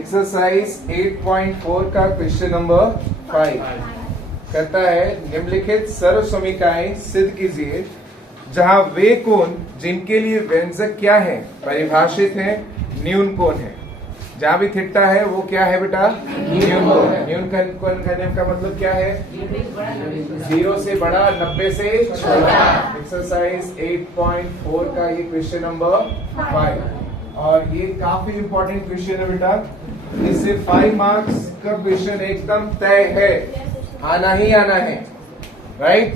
Exercise 8.4 का question number 5 कहता है निम्नलिखित सर्व समीकरणें सिद्ध कीजिए जहां वे कोण जिनके लिए व्यंजक क्या है परिभाषित है न्यून कोण है। जहां भी थीटा है वो क्या है बेटा न्यून कोण है। न्यून कोण करने का मतलब क्या है 0 से बड़ा 90 से छोटा। एक्सरसाइज 8.4 का ये क्वेश्चन नंबर 5 और ये काफी इंपॉर्टेंट क्वेश्चन है बेटा। इससे 5 मार्क्स का क्वेश्चन एकदम तय है, आना ही आना है। राइट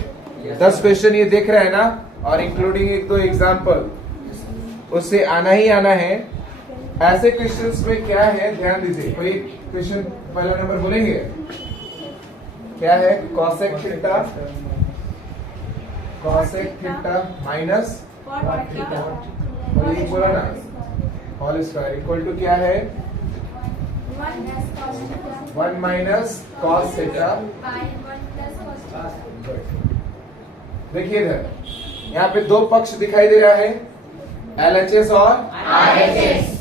10 क्वेश्चन ये देख रहे हैं ना और इंक्लूडिंग एक दो एग्जाम्पल, उससे आना ही आना है। ऐसे क्वेश्चंस में क्या है ध्यान दीजिए। कोई क्वेश्चन पहला नंबर बोलेंगे क्या है कॉसेक थीटा माइनस बोला ना होल स्क्वायर इक्वल टू क्या है 1 माइनस कॉस थीटा। देखिए इधर यहाँ पे दो पक्ष दिखाई दे रहा है LHS और RHS।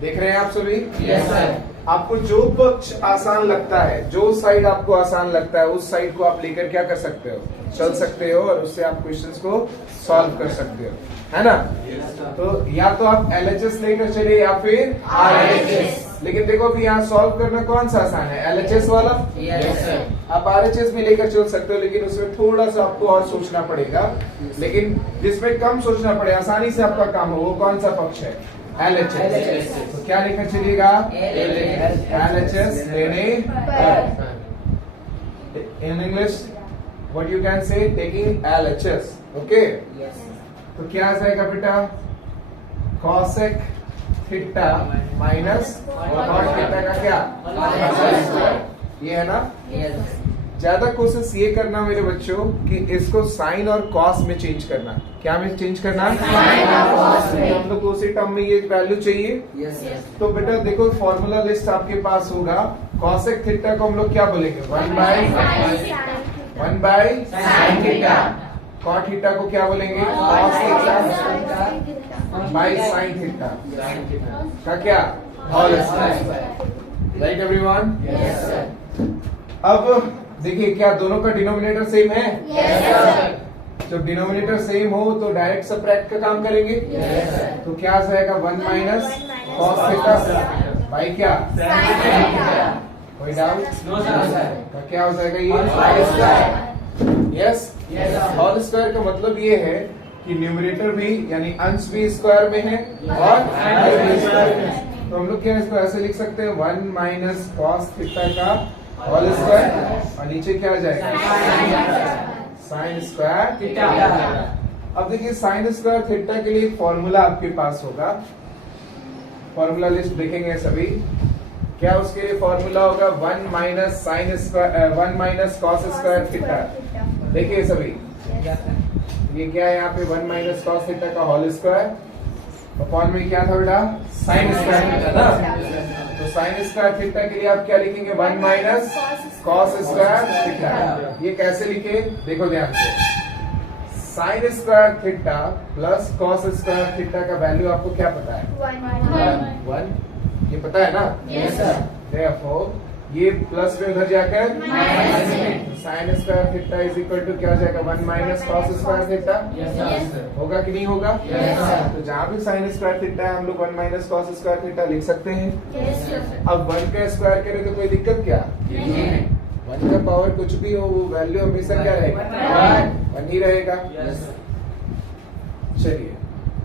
देख रहे हैं आप सभी? Yes sir. आपको जो पक्ष आसान लगता है, जो साइड आपको आसान लगता है उस साइड को आप लेकर क्या कर सकते हो, चल सकते हो और उससे आप क्वेश्चंस को सॉल्व कर सकते हो, है ना? तो या तो आप LHS लेकर चले या फिर RHS। लेकिन देखो भी यहाँ सॉल्व करना कौन सा आसान है, LHS वाला? Yes sir. आप RHS भी लेकर चल सकते हो लेकिन उसमें थोड़ा सा आपको और सोचना पड़ेगा। लेकिन जिसमें कम सोचना पड़े, आसानी से आपका काम हो, वो कौन सा पक्ष है LHS। तो क्या लेकर चलिएगा LHS लेने पर। In English what you can say taking LHS। Okay तो क्या आ जाएगा बेटा cosec theta minus cot theta का क्या ये है ना। ज्यादा कोशिश ये करना मेरे बच्चों कि इसको साइन और कॉस में चेंज करना। क्या में चेंज करना हम लोग को उसी टर्म में ये वैल्यू चाहिए। तो बेटा देखो फॉर्मूला लिस्ट आपके पास होगा। कॉसेक थीटा को हम लोग क्या बोलेंगे 1 by sine theta. Cot theta को क्या बोलेंगे cos theta by sine theta का क्या whole square. Right everyone? Yes sir. अब देखिए क्या दोनों का डिनोमिनेटर सेम है? Yes sir. जब डिनोमिनेटर सेम हो तो डायरेक्ट सबट्रैक्ट का काम करेंगे। Yes sir. तो क्या आ जाएगा 1 माइनस कॉस थीटा बाई क्या साइन थीटा। कोई डाउट? No sir. तो क्या हो जाएगा ये whole square. Yes whole square का मतलब ये है कि न्यूमरेटर भी यानी अंश भी स्क्वायर में है और हर भी स्क्वायर में है। तो हम लोग क्या इसको ऐसे लिख सकते हैं 1 माइनस कॉस थीटा का होल स्क्वायर और नीचे क्या आ जाएगा साइन स्क्वायर थीटा। अब देखिए साइन स्क्वायर थीटा के लिए फॉर्मूला आपके पास होगा। फॉर्मूला लिस्ट देखेंगे सभी। क्या उसके लिए फॉर्मूला होगा 1 minus sine square 1 minus cos square theta. देखिए सभी ये क्या है यहाँ पे 1 माइनस कॉस थीटा का होल स्क्वायर और फॉर्म में क्या था बेटा साइन स्क्वायर थीटा ना। तो साइन स्क्वायर थीटा के लिए आप क्या लिखेंगे 1 माइनस कॉस स्क्वायर थीटा। ये कैसे लिखे देखो ध्यान से। Sine square theta plus cos square theta का वैल्यू आपको क्या पता है 1 ये पता है ना। Yes sir. देयरफॉर ये प्लस में उधर जाकर sine square theta is equal to क्या हो जाएगा 1 माइनस कॉस स्क्वायर थीटा। होगा कि नहीं होगा? तो जहाँ भी साइन स्क्वायर थीटा है हम लोग 1 माइनस कॉस स्क्वायर थीटा लिख सकते हैं। अब 1 का स्क्वायर करें तो कोई दिक्कत क्या? 1 का पावर कुछ भी हो वो वैल्यू हमेशा क्या रहेगा 1 ही रहेगा। चलिए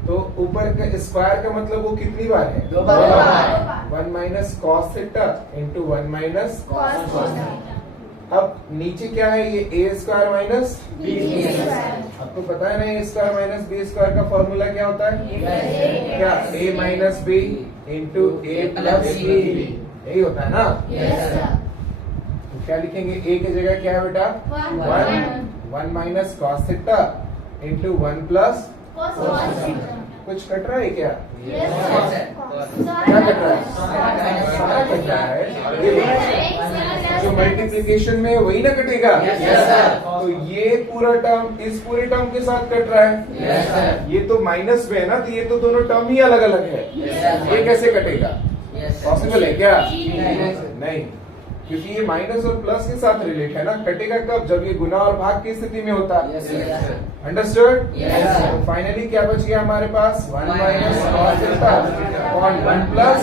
तो ऊपर का स्क्वायर का मतलब वो कितनी बार है 2 बार। 1 minus cos theta into 1 minus cos theta. अब नीचे क्या है ये a square minus b square. आपको पता है ना a square minus b square का फॉर्मूला क्या होता है क्या a minus b into a plus b यही होता है ना। तो क्या लिखेंगे a की जगह क्या है बेटा 1 minus cos theta into 1 plus कुछ कट रहा है क्या? क्या कट रहा है? सारा कट रहा है। जो मल्टीप्लिकेशन में वही ना कटेगा। तो ये पूरा टर्म इस पूरे टर्म के साथ कट रहा है। ये तो माइनस में है ना, तो ये तो दोनों टर्म ही अलग अलग है। ये कैसे कटेगा? पॉसिबल है क्या? नहीं, क्योंकि ये माइनस और प्लस के साथ रिलेट है ना। कटेगा कब? जब ये गुना और भाग की स्थिति में होता है। अंडरस्टूड? तो फाइनली क्या बच गया हमारे पास? 1 minus cos theta upon 1 plus.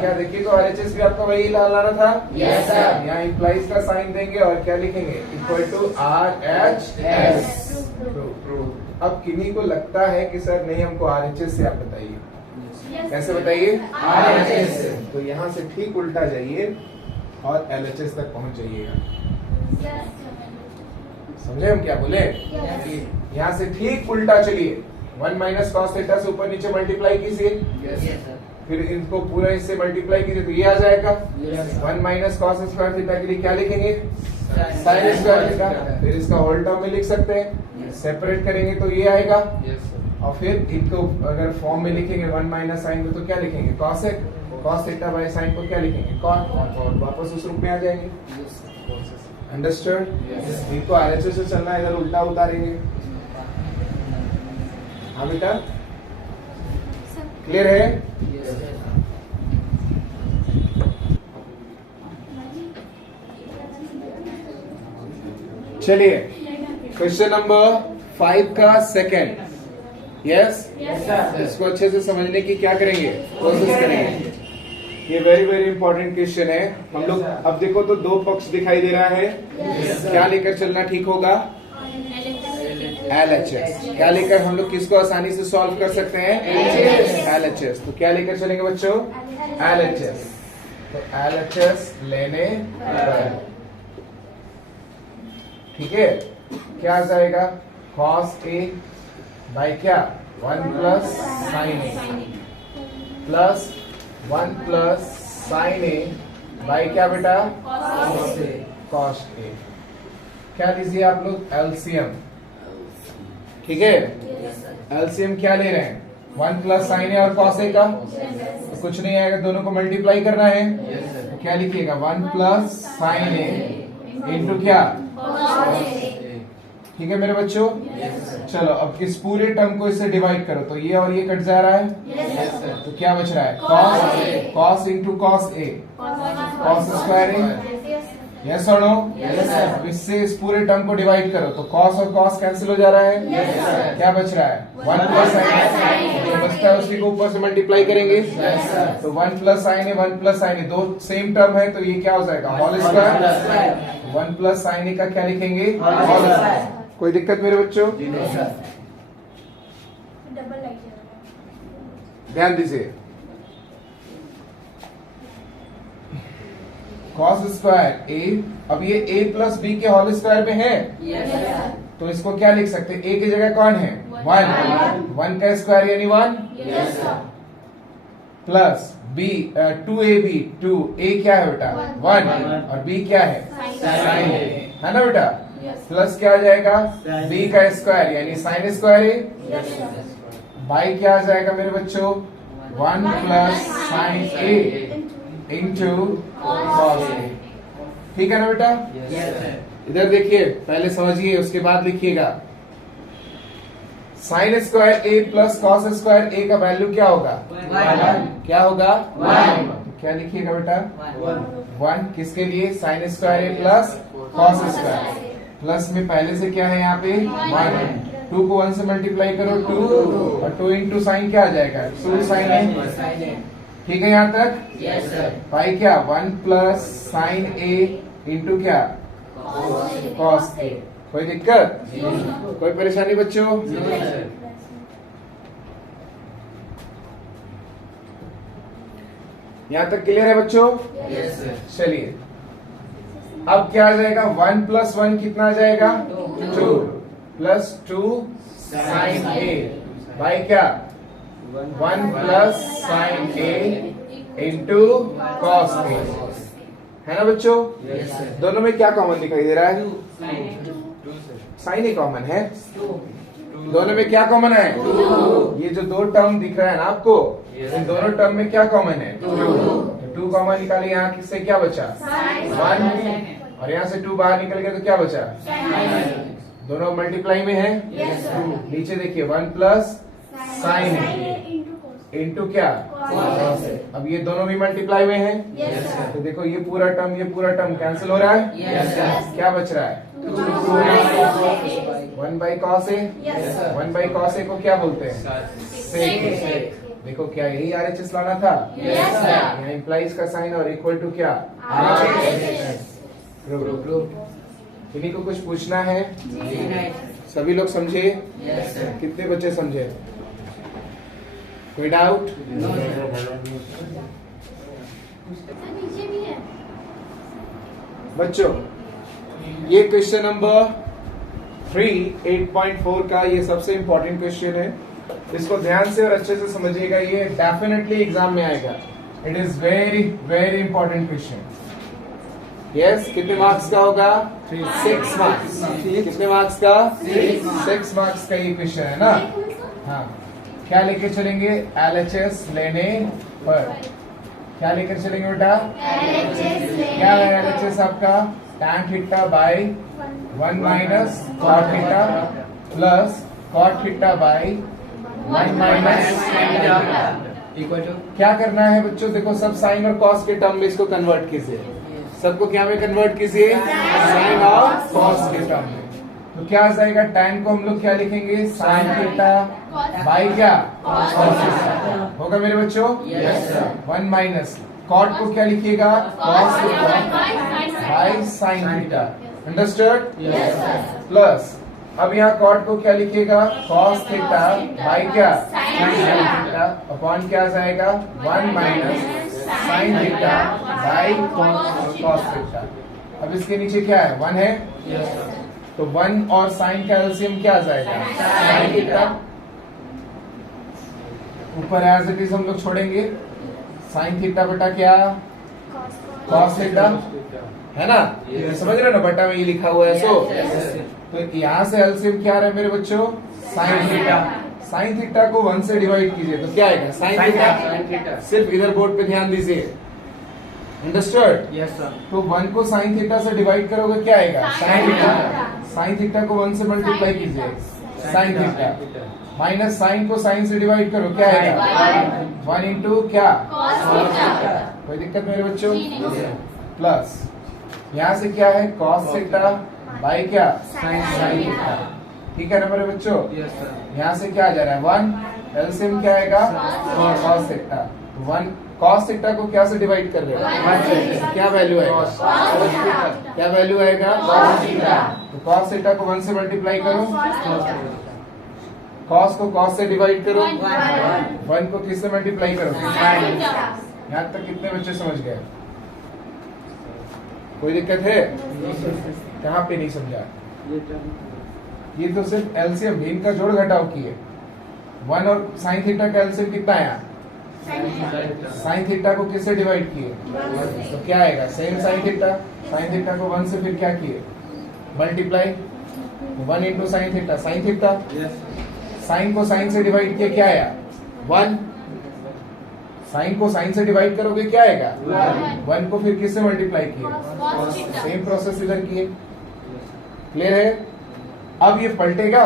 क्या देखिए, तो RHS भी आपको वही लाना था। यहाँ इम्प्लाइज का साइन देंगे और क्या लिखेंगे? Equal to RHS। अब किन्हीं को लगता है कि सर नहीं, हमको RHS से आप बताइए। कैसे बताइए? RHS से। तो यहाँ से ठीक उल्टा जाइए और LHS तक पहुंच जाइएगा। समझे हम क्या बोले? यहाँ से ठीक उल्टा चलिए। 1 माइनस कॉस थीटा से ऊपर नीचे मल्टीप्लाई कीजिए, फिर इनको पूरा इससे मल्टीप्लाई कीजिए तो ये आ जाएगा। 1 माइनस कॉस स्क्वायर थीटा के लिए क्या लिखेंगे? Sign square theta. फिर इसका होल टर्म में लिख सकते हैं, सेपरेट करेंगे तो ये आएगा। और फिर इनको अगर फॉर्म में लिखेंगे 1 माइनस साइन में तो क्या लिखेंगे? Cosec. Cos theta by sine को क्या लिखेंगे? कॉट। और वापस उस रूप में आ जाएंगे। अंडरस्टूड? इनको RHS से चलना है, इधर उल्टा उतारेंगे। हाँ बेटा, क्लियर है? चलिए क्वेश्चन नंबर 5 का सेकंड। यस, इसको अच्छे से समझने की क्या करेंगे? कोशिश करेंगे। ये वेरी वेरी इंपॉर्टेंट क्वेश्चन है। हम लोग अब देखो तो दो पक्ष दिखाई दे रहा है। क्या लेकर चलना ठीक होगा? LHS। क्या लेकर हम लोग किसको आसानी से सॉल्व कर सकते हैं? LHS। तो क्या लेकर चलेंगे बच्चों? LHS। तो LHS लेने पर ठीक है, क्या आ जाएगा? cos A बाई क्या? 1 plus sign A plus 1 plus sign A by क्या बेटा? cos A। क्या लीजिए आप लोग? LCM। ठीक है, LCM क्या ले रहे हैं? 1 प्लस साइन A और cos A का। तो कुछ नहीं आएगा, दोनों को मल्टीप्लाई करना है। तो क्या लिखिएगा? 1 प्लस साइन A इंटू क्या? ठीक है मेरे बच्चों? चलो अब इस पूरे टर्म को इससे डिवाइड करो तो ये और ये कट जा रहा है। तो क्या बच रहा है? cos into cos A, cos square A। Yes और नो? अब इससे इस पूरे टर्म को डिवाइड करो तो cos और cos कैंसिल हो जा रहा है। क्या बच रहा है? 1 प्लस साइन। जो बचता है उसके ऊपर से मल्टीप्लाई करेंगे। तो 1 प्लस साइन है, 1 प्लस साइन है, दो सेम टर्म है तो ये क्या हो जाएगा? Whole square. 1 plus sine A का क्या लिखेंगे? Whole square. कोई दिक्कत मेरे बच्चों? ध्यान दीजिए, cos स्क्वायर A। अब ये A प्लस B के होल स्क्वायर में है। तो इसको क्या लिख सकते हैं? A की जगह कौन है? 1 का स्क्वायर यानी 1 प्लस B 2AB। 2A क्या है बेटा? 1 और B क्या है? साइन है ना बेटा? प्लस क्या आ जाएगा? B का स्क्वायर यानी साइन स्क्वायर A बाई क्या आ जाएगा मेरे बच्चों? 1 plus sign A into cos A। ठीक है ना बेटा? इधर देखिए, पहले समझिए उसके बाद लिखिएगा। Sine square A plus cos square A का वैल्यू क्या होगा? 1। क्या होगा? 1। तो क्या लिखिएगा बेटा? 1 किसके लिए? Sine square A plus cos square. Plus में पहले से क्या है यहाँ पे? 1। 2 को 1 से मल्टीप्लाई करो 2 और 2 इंटू साइन क्या आ जाएगा? 2 साइन A। ठीक है यहाँ तक? बाई क्या? 1 प्लस साइन A इंटू क्या? Cos A। कोई दिक्कत? कोई परेशानी बच्चों? यहाँ तक क्लियर है बच्चों? चलिए अब क्या आ जाएगा? 1 प्लस 1 कितना आ जाएगा? 2 प्लस 2 साइन A बाई क्या? 1 plus sign A into cos A। है ना बच्चों? दोनों में क्या कॉमन दिखाई दे रहा है? साइन ही कॉमन है। दोनों में क्या कॉमन है? ये जो दो टर्म दिख रहा है ना आपको, इन दोनों टर्म में क्या कॉमन है? 2 कॉमन निकाले, यहाँ किससे क्या बचा? 1 और यहाँ से 2 बाहर निकल गया तो क्या बचा? दोनों मल्टीप्लाई में है। नीचे देखिए 1 प्लस साइन इंटू क्या, अब ये दोनों भी मल्टीप्लाई हुए हैं। Yes, sir. तो देखो ये पूरा टर्म कैंसिल हो रहा है। Yes, sir. क्या बच रहा है, 1 by cos A. Yes, sir. 1 by cos A को क्या बोलते हैं, Sec. देखो क्या यही RHS लाना था। Yes, sir. यहाँ इम्प्लाइज का साइन और इक्वल टू क्या, प्रूव। किन्हीं को कुछ पूछना है, सभी लोग समझे, Yes, sir. कितने बच्चे समझे, कोई डाउट? No, sir. नीचे भी है। बच्चों ये क्वेश्चन नंबर 3 8.4 का ये सबसे इंपॉर्टेंट क्वेश्चन है। इसको ध्यान से और अच्छे से समझिएगा, ये डेफिनेटली एग्जाम में आएगा। It is very very important question. Yes, कितने मार्क्स का होगा, 6 मार्क्स। कितने मार्क्स का, 6 मार्क्स का ये क्वेश्चन है ना। हाँ, क्या लेके चलेंगे, LHS लेने पर क्या लेकर चलेंगे बेटा, क्या है LHS आपका, tan theta by 1 minus cot theta plus cot theta by 1 minus sin theta Equal to. क्या करना है बच्चों, देखो सब साइन और कॉस के टर्म में इसको कन्वर्ट कीजिए। सबको क्या में कन्वर्ट कीजिए, साइन और कॉस के टर्म में। तो क्या आ जाएगा, tan को हम लोग क्या लिखेंगे, साइन थीटा बाई क्या, कॉस थीटा होगा मेरे बच्चों। Yes, sir. 1 माइनस कॉट को क्या लिखिएगा, cos theta by sine theta. Understood. Yes, sir. Plus अब यहाँ कॉट को क्या लिखिएगा, कॉस थीटा बाई क्या, साइन थीटा अपॉन क्या आ जाएगा, 1 minus sine theta by cos theta. अब इसके नीचे क्या है, 1 है, Yes, sir. तो 1 और साइन का एलसीएम क्या आ जाएगा, साइन थीटा। ऊपर एज इट इज हम लोग छोड़ेंगे, साइन थीटा बटा क्या, कॉस थीटा, है ना। Yes. समझ रहे हो ना, बटा में ये लिखा हुआ है। सो Yes, sir. तो यहाँ से एलसीएम क्या आ रहा है मेरे बच्चों, साइन थीटा। साइन थीटा को 1 से डिवाइड कीजिए तो क्या आएगा, साइन Sin थीटा। theta. सिर्फ इधर बोर्ड पे ध्यान दीजिए। अंडरस्टूड। Yes, sir. तो 1 को साइन थीटा से डिवाइड करोगे क्या आएगा, sine Sin theta. theta. Sine theta को 1 से मल्टीप्लाई कीजिए, साइन थीटा माइनस साइन को साइन से डिवाइड करो क्या आएगा, 1 इंटू क्या, कोई दिक्कत मेरे बच्चों। प्लस यहाँ से क्या है, कॉस थीटा बाई क्या, साइन थीटा। ठीक है ना मेरे बच्चों। Yes, sir. यहाँ से क्या आ जा रहा है, 1 एलसीएम क्या आएगा, कॉस थीटा। 1 कॉस थीटा को क्या से डिवाइड कर रहे हो, क्या वैल्यू आएगा, क्या वैल्यू आएगा, तो कॉस थीटा को 1 से मल्टीप्लाई करो, कॉस को कॉस से डिवाइड करो, 1 को किससे मल्टीप्लाई करो, यहाँ तक कितने बच्चे समझ गए, कोई दिक्कत है, कहाँ पे नहीं समझा। ये तो सिर्फ एलसीएम भी इनका जोड़ घटाव किए। 1 और साइन थीटा का एलसीएम कितना आया, साइन थीटा को किससे डिवाइड किए, तो क्या आएगा, same sine theta. Sine theta को 1 से फिर क्या किए, multiply, 1 into sine theta, sine theta. Sine को साइन से डिवाइड किया क्या आया, 1। साइन को साइन से डिवाइड करोगे क्या आएगा, 1 को फिर किससे मल्टीप्लाई किए, सेम प्रोसेस इधर किए। क्लियर है। अब ये पलटेगा,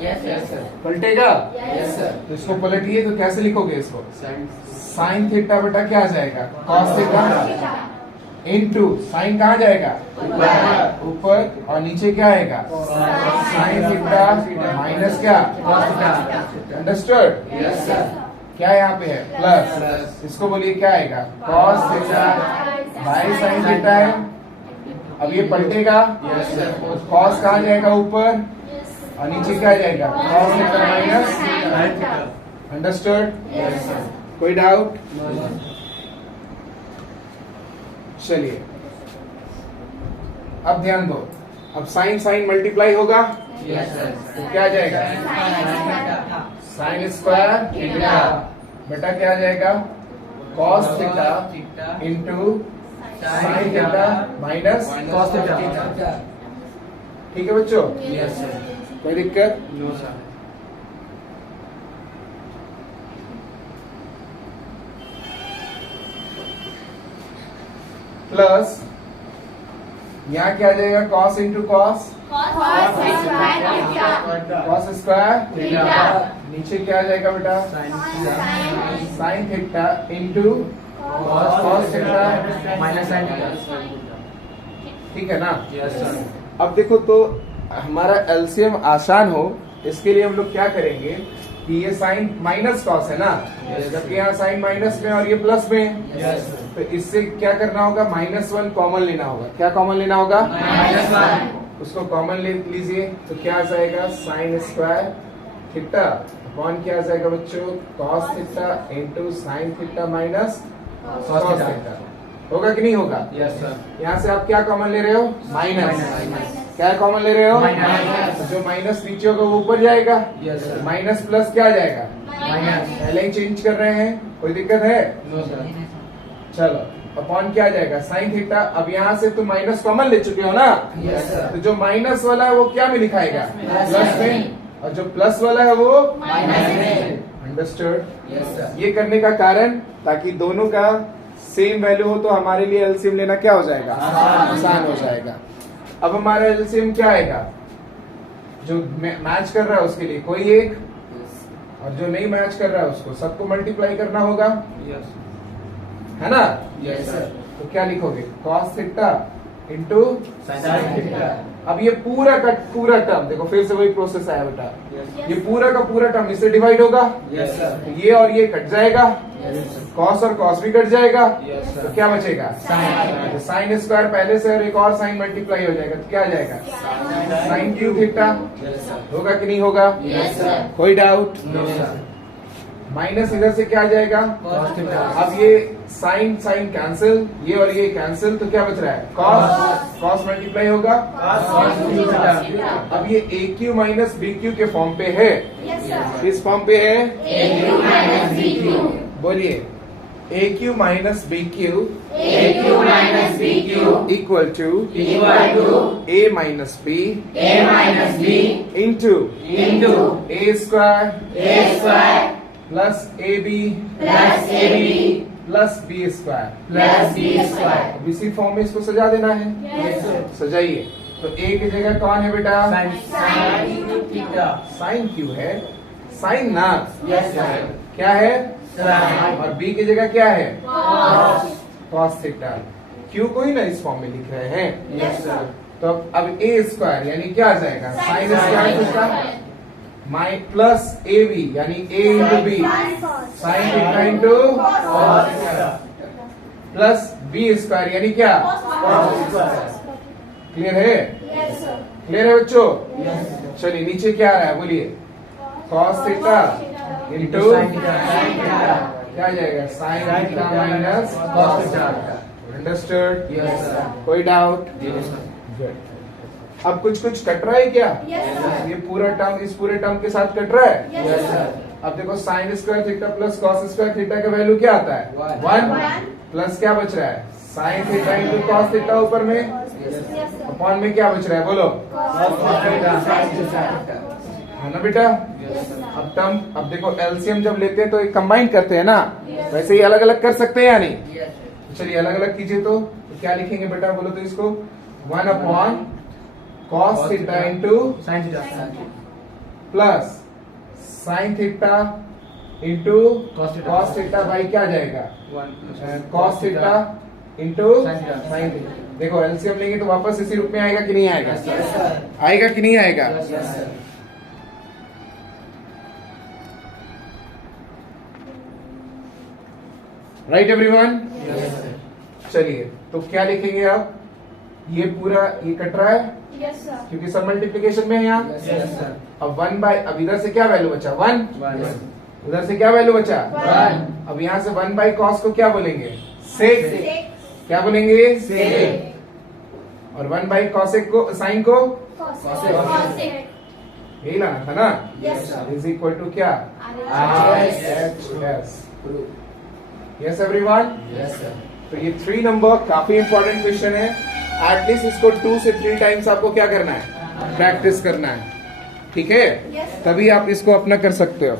Yes, sir. पलटेगा, Yes, sir. तो इसको पलटिए तो कैसे लिखोगे इसको, Sin. साइन थीटा बटा क्या आ जाएगा, कॉस थीटा इनटू साइन कहाँ जाएगा, ऊपर, और नीचे क्या आएगा, साइन थीटा माइनस क्या, अंडरस्टूड। Yes, sir. क्या यहाँ पे है, प्लस, Plus. इसको बोलिए क्या आएगा, cos theta by sine theta है। अब ये पलटेगा, Yes, sir. कॉस कहाँ जाएगा ऊपर, और नीचे क्या जाएगा, cos theta minus, Sin theta. Understood. Yes, sir. कोई डाउट, No, sir. चलिए अब ध्यान दो, अब साइन साइन मल्टीप्लाई होगा Yes, sir. तो क्या आ जाएगा, Sin theta. Sign square theta बेटा क्या आ जाएगा, cos theta into sine theta minus Cos theta. ठीक है बच्चों, Yes, sir. कोई दिक्कत। No, sir. प्लस यहाँ क्या आ जाएगा, cos into cos, cos square नीचे क्या आ जाएगा बेटा? Sign theta into cos theta minus sine theta. ठीक है ना? Yes sir. अब देखो तो हमारा एलसीएम आसान हो इसके लिए हम लोग क्या करेंगे कि ये साइन माइनस कॉस है ना, जबकि यहाँ साइन माइनस में और ये प्लस में है। Yes sir. तो इससे क्या करना होगा? -1 कॉमन लेना होगा। क्या कॉमन लेना होगा? -1। उसको कॉमन ले लीजिए तो क्या आ जाएगा? साइन स्क्वायर थीटा अपॉन क्या आ जाएगा बच्चों? Cos theta into sine theta minus cos theta. Theta. होगा कि नहीं होगा? Yes sir. यहाँ से आप क्या कॉमन ले रहे हो? माइनस। क्या कॉमन ले रहे हो? माइनस। जो माइनस नीचे होगा वो ऊपर जाएगा। Yes sir. माइनस प्लस क्या आ जाएगा? माइनस। पहले ही चेंज कर रहे हैं, कोई दिक्कत है? No sir. चलो अपॉन क्या आ जाएगा? Sine theta. अब यहाँ से तुम माइनस कॉमन ले चुके हो ना, यस सर। तो जो माइनस वाला है वो क्या में लिखाएगा? प्लस में, और जो प्लस वाला है वो माइनस में। अंडरस्टूड? Yes sir. ये करने का कारण ताकि दोनों का सेम वैल्यू हो तो हमारे लिए एलसीएम लेना क्या हो जाएगा? आसान हो जाएगा। अब हमारा एलसीएम क्या आएगा? जो मैच कर रहा है उसके लिए कोई एक, और जो नहीं मैच कर रहा है उसको सबको मल्टीप्लाई करना होगा, यस है ना? Yes sir. तो क्या लिखोगे? Cos theta into sine theta. अब ये पूरा का पूरा टर्म देखो, फिर से वही प्रोसेस आया बेटा। यस ये पूरा का पूरा टर्म इससे डिवाइड होगा, यस सर। तो ये और ये कट जाएगा, यस कॉस और कॉस भी कट जाएगा, यस तो सर। क्या बचेगा? साइन। साइन स्क्वायर पहले से और एक और साइन मल्टीप्लाई हो जाएगा, तो क्या आ जाएगा? साइन क्यू थीटा। Yes sir. होगा कि नहीं होगा? Yes sir. कोई डाउट? No sir. माइनस इधर से क्या आ जाएगा? Cos theta. अब ये साइन साइन कैंसिल, ये और ये कैंसिल, तो क्या बच रहा है? कॉस। कॉस मल्टीप्लाई होगा, कॉस थीटा। अब ये A cube minus B cube के फॉर्म पे है। किस फॉर्म पे है? बोलिए। A cube minus B cube equal to A minus B into A square plus A B plus B square. अब इसी फॉर्म में इसको सजा देना है। सजाइए। तो ए की जगह कौन है बेटा? Sign theta. साइन क्यू है, साइन ना, यस सर। क्या है? साइन। और बी की जगह क्या है? Cos theta. क्यू को ही ना इस फॉर्म में लिख रहे हैं। Yes sir. तो अब ए स्क्वायर यानी क्या आ जाएगा? साइन स्क्वायर थीटा माइ प्लस ए बी यानी A into B sine theta into cos theta. Plus B square यानी क्या? Cos square. क्लियर है? क्लियर है बच्चों? यस। चलिए नीचे क्या आ रहा है बोलिए? Cos theta into sine theta. Sine theta. क्या आ जाएगा? Sign theta minus cos theta. Understood? Yes sir. कोई डाउट? Yes sir. गुड। अब कुछ कुछ कट रहा है क्या? ये पूरा टर्म इस पूरे टर्म के साथ कट रहा है। Yes sir. अब देखो sign square theta plus cos square theta का वैल्यू क्या आता है? One. 1 प्लस क्या बच रहा है? Sign theta into cos theta ऊपर में, अपॉन में क्या बच रहा है बोलो? Cos theta. Sine theta. है ना बेटा? Yes sir. अब टर्म, अब देखो एलसीएम जब लेते हैं तो एक कंबाइन करते हैं ना, वैसे ही अलग अलग कर सकते हैं या नहीं? यस। चलिए अलग अलग कीजिए। तो क्या लिखेंगे बेटा बोलो तो इसको? 1 upon cos theta into sine theta. Plus sign theta into Cos theta. Cos theta by क्या जाएगा? One cos theta into Sin theta. Sine theta. देखो एलसीएम लेंगे तो वापस इसी रूप में आएगा कि नहीं आएगा? Yes sir. आएगा कि नहीं आएगा? Yes sir. Right everyone? Yes sir. चलिए तो क्या लिखेंगे आप? ये पूरा ये कट रहा है क्योंकि सब मल्टीप्लिकेशन में है यहाँ। Yes sir. अब 1 बाय, अब इधर से क्या वैल्यू बचा? 1। वन उधर से क्या वैल्यू बचा? 1। अब यहाँ से 1 बाई कॉस को क्या बोलेंगे? सेक। क्या बोलेंगे? सेक। और 1 बाई कॉसेक को, साइन को यही लाना था ना? इज इक्वल टू क्या? Yes everyone? Yes sir. तो ये 3 नंबर काफी इंपॉर्टेंट क्वेश्चन है। एटलीस्ट इसको 2 से 3 टाइम्स आपको क्या करना है? प्रैक्टिस करना है। ठीक है? तभी आप इसको अपना कर सकते हो।